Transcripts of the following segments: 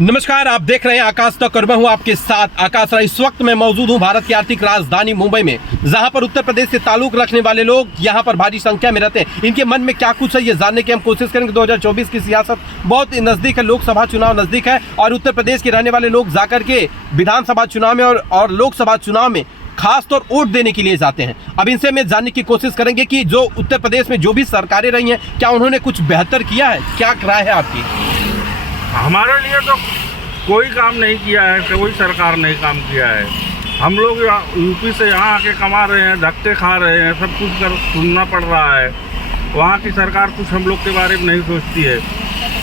नमस्कार, आप देख रहे हैं आकाश तक और मैं हूं आपके साथ आकाश राय। इस वक्त मैं मौजूद हूं भारत की आर्थिक राजधानी मुंबई में, जहां पर उत्तर प्रदेश से ताल्लुक रखने वाले लोग यहां पर भारी संख्या में रहते हैं। इनके मन में क्या कुछ है ये जानने की हम कोशिश करेंगे। 2024 की सियासत बहुत नजदीक है, लोकसभा चुनाव नजदीक है और उत्तर प्रदेश के रहने वाले लोग जाकर के विधानसभा चुनाव में और लोकसभा चुनाव में खासतौर वोट देने के लिए जाते हैं। अब इनसे मैं जानने की कोशिश करेंगे कि जो उत्तर प्रदेश में जो भी सरकारें रही हैं, क्या उन्होंने कुछ बेहतर किया है? क्या राय है आपकी? हमारे लिए तो कोई काम नहीं किया है, कोई सरकार नहीं काम किया है। हम लोग यूपी से यहाँ आके कमा रहे हैं, धक्के खा रहे हैं, सब कुछ कर सुनना पड़ रहा है। वहाँ की सरकार कुछ हम लोग के बारे में नहीं सोचती है।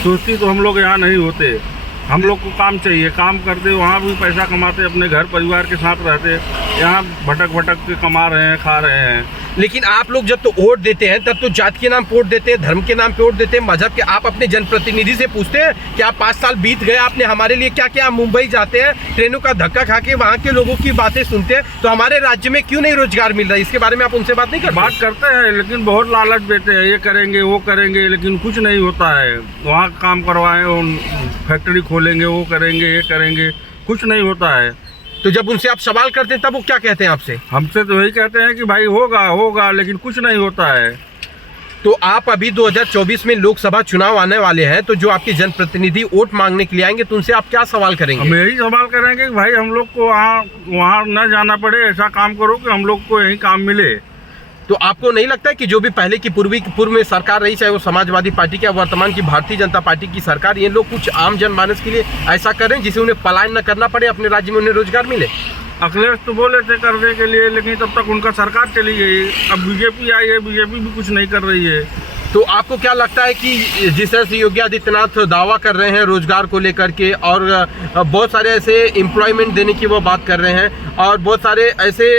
सोचती तो हम लोग यहाँ नहीं होते। हम लोग को काम चाहिए, काम करते वहाँ भी पैसा कमाते, अपने घर परिवार के साथ रहते। यहाँ भटक भटक के कमा रहे हैं, खा रहे हैं। लेकिन आप लोग जब तो वोट देते हैं तब तो जाति के नाम पे वोट देते हैं, धर्म के नाम पे वोट देते हैं, मजहब के। आप अपने जनप्रतिनिधि से पूछते हैं कि आप 5 साल बीत गए, आपने हमारे लिए क्या किया? आप मुंबई जाते हैं, ट्रेनों का धक्का खा के वहाँ के लोगों की बातें सुनते हैं, तो हमारे राज्य में क्यों नहीं रोजगार मिल रहा है? इसके बारे में आप उनसे बात नहीं करते? बात करते हैं, लेकिन बहुत लालच देते हैं, ये करेंगे वो करेंगे, लेकिन कुछ नहीं होता है। वहाँ काम करवाएं, फैक्ट्री खोलेंगे, वो करेंगे, ये करेंगे, कुछ नहीं होता है। तो जब उनसे आप सवाल करते हैं तब वो क्या कहते हैं आपसे? हमसे तो वही कहते हैं कि भाई होगा होगा, लेकिन कुछ नहीं होता है। तो आप अभी 2024 में लोकसभा चुनाव आने वाले हैं, तो जो आपके जनप्रतिनिधि वोट मांगने के लिए आएंगे तो उनसे आप क्या सवाल करेंगे? हम यही सवाल करेंगे कि भाई हम लोग को वहाँ न जाना पड़े, ऐसा काम करो कि हम लोग को यही काम मिले। तो आपको नहीं लगता है कि जो भी पहले की पूर्व में सरकार रही, चाहे वो समाजवादी पार्टी की या वर्तमान की भारतीय जनता पार्टी की सरकार, ये लोग कुछ आम जनमानस के लिए ऐसा करें जिससे उन्हें पलायन न करना पड़े, अपने राज्य में उन्हें रोजगार मिले? अखिलेश तो बोले थे करने के लिए, लेकिन तब तक उनका सरकार चली गई। अब बीजेपी आई है, बीजेपी भी कुछ नहीं कर रही है। तो आपको क्या लगता है कि जिस तरह से योगी आदित्यनाथ दावा कर रहे हैं रोजगार को लेकर के, और बहुत सारे ऐसे एम्प्लॉयमेंट देने की वो बात कर रहे हैं, और बहुत सारे ऐसे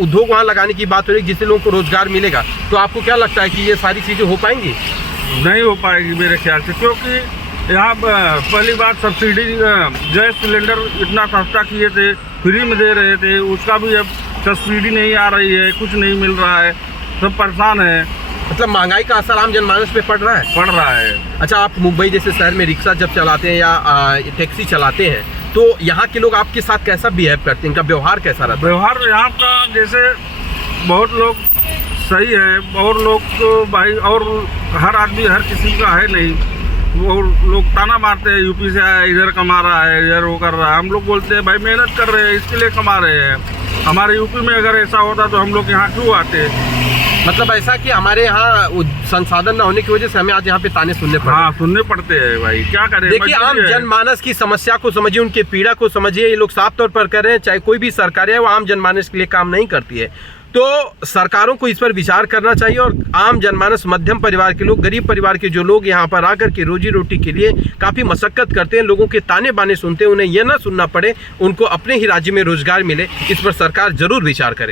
उद्योग वहाँ लगाने की बात हो रही है जिससे लोगों को रोजगार मिलेगा, तो आपको क्या लगता है कि ये सारी चीज़ें हो पाएंगी? नहीं हो पाएगी मेरे ख्याल से, क्योंकि यहाँ पहली बात सब्सिडी, गैस सिलेंडर इतना सस्ता किए थे, फ्री में दे रहे थे, उसका भी अब सब्सिडी नहीं आ रही है, कुछ नहीं मिल रहा है, सब परेशान है। मतलब महंगाई का असर आम जनमानस पे पड़ रहा है? पड़ रहा है। अच्छा, आप मुंबई जैसे शहर में रिक्शा जब चलाते हैं या टैक्सी चलाते हैं, तो यहाँ के लोग आपके साथ कैसा बिहेव करते हैं? इनका व्यवहार कैसा रहता है? व्यवहार यहाँ का जैसे बहुत लोग सही है, और लोग तो भाई, और हर आदमी हर किसी का है नहीं। वो लोग ताना मारते हैं, यूपी से आया, इधर कमा रहा है, इधर वो कर रहा है। हम लोग बोलते हैं भाई मेहनत कर रहे हैं, इसके लिए कमा रहे हैं। हमारे यूपी में अगर ऐसा होता तो हम लोग यहाँ क्यों आते? मतलब ऐसा कि हमारे यहाँ संसाधन न होने की वजह से हमें आज यहाँ पे ताने सुनने पड़ते हैं। हाँ, सुनने पड़ते हैं भाई, क्या करें। देखिए, आम जनमानस की समस्या को समझिए, उनके पीड़ा को समझिए। ये लोग साफ तौर पर कर रहे हैं, चाहे कोई भी सरकार है वो आम जनमानस के लिए काम नहीं करती है। तो सरकारों को इस पर विचार करना चाहिए, और आम जनमानस, मध्यम परिवार के लोग, गरीब परिवार के जो लोग यहाँ पर आकर के रोजी रोटी के लिए काफ़ी मशक्कत करते हैं, लोगों के ताने बाने सुनते हैं, उन्हें यह ना सुनना पड़े, उनको अपने ही राज्य में रोजगार मिले, इस पर सरकार जरूर विचार करे।